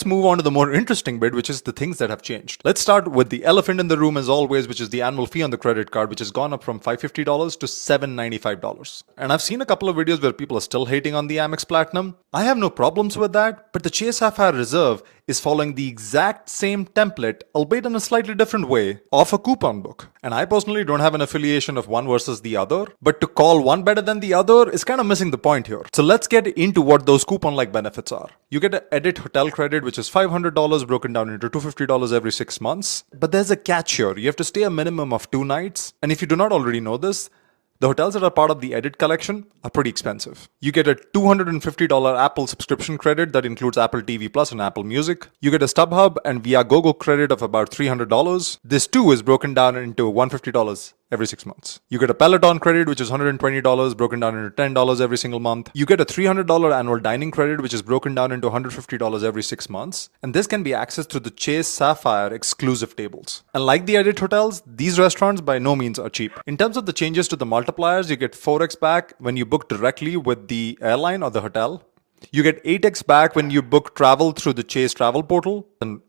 let's move on to the more interesting bit, which is the things that have changed. Let's start with the elephant in the room as always, which is the annual fee on the credit card, which has gone up from $550 to $795. And I've seen a couple of videos where people are still hating on the Amex Platinum. I have no problems with that, but the Chase Sapphire Reserve is following the exact same template, albeit in a slightly different way, of a coupon book. And I personally don't have an affiliation of one versus the other, but to call one better than the other is kind of missing the point here. So let's get into what those coupon-like benefits are. You get an Edit hotel credit, which is $500 broken down into $250 every 6 months. But there's a catch here. You have to stay a minimum of 2 nights. And if you do not already know this, the hotels that are part of the Edit collection are pretty expensive. You get a $250 Apple subscription credit that includes Apple TV Plus and Apple Music. You get a StubHub and Viagogo credit of about $300. This too is broken down into $150 every 6 months. You get a Peloton credit, which is $120 broken down into $10 every single month. You get a $300 annual dining credit, which is broken down into $150 every 6 months. And this can be accessed through the Chase Sapphire exclusive tables. And like the Edit hotels, these restaurants by no means are cheap. In terms of the changes to the multipliers, you get 4x back when you book directly with the airline or the hotel. You get 8x back when you book travel through the Chase travel portal. And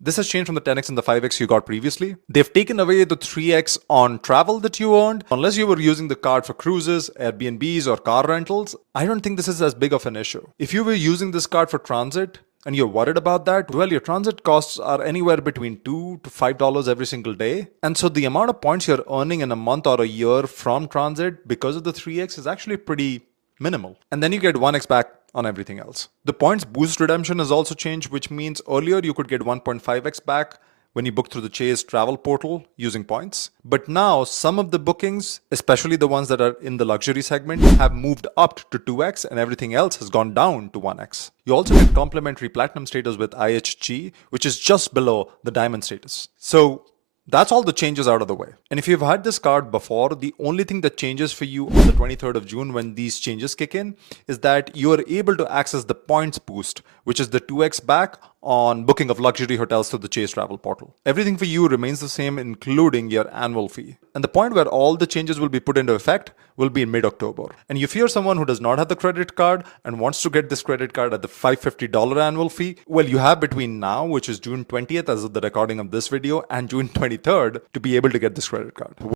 this has changed from the 10x and the 5x you got previously. They've taken away the 3x on travel that you earned. Unless you were using the card for cruises, Airbnbs, or car rentals, I don't think this is as big of an issue. If you were using this card for transit, and you're worried about that, well, your transit costs are anywhere between $2 to $5 every single day. And so the amount of points you're earning in a month or a year from transit because of the 3x is actually pretty minimal. And then you get 1x back on everything else. The points boost redemption has also changed, which means earlier you could get 1.5x back when you book through the Chase travel portal using points. But now some of the bookings, especially the ones that are in the luxury segment, have moved up to 2x and everything else has gone down to 1x. You also get complimentary platinum status with IHG, which is just below the diamond status. So that's all the changes out of the way. And if you've had this card before, the only thing that changes for you on the 23rd of June when these changes kick in is that you are able to access the points boost, which is the 2x back on booking of luxury hotels through the Chase travel portal. Everything for you remains the same, including your annual fee. And the point where all the changes will be put into effect will be in mid-October. And if you're someone who does not have the credit card and wants to get this credit card at the $550 annual fee, well, you have between now, which is June 20th as of the recording of this video, and June 23rd to be able to get this credit card.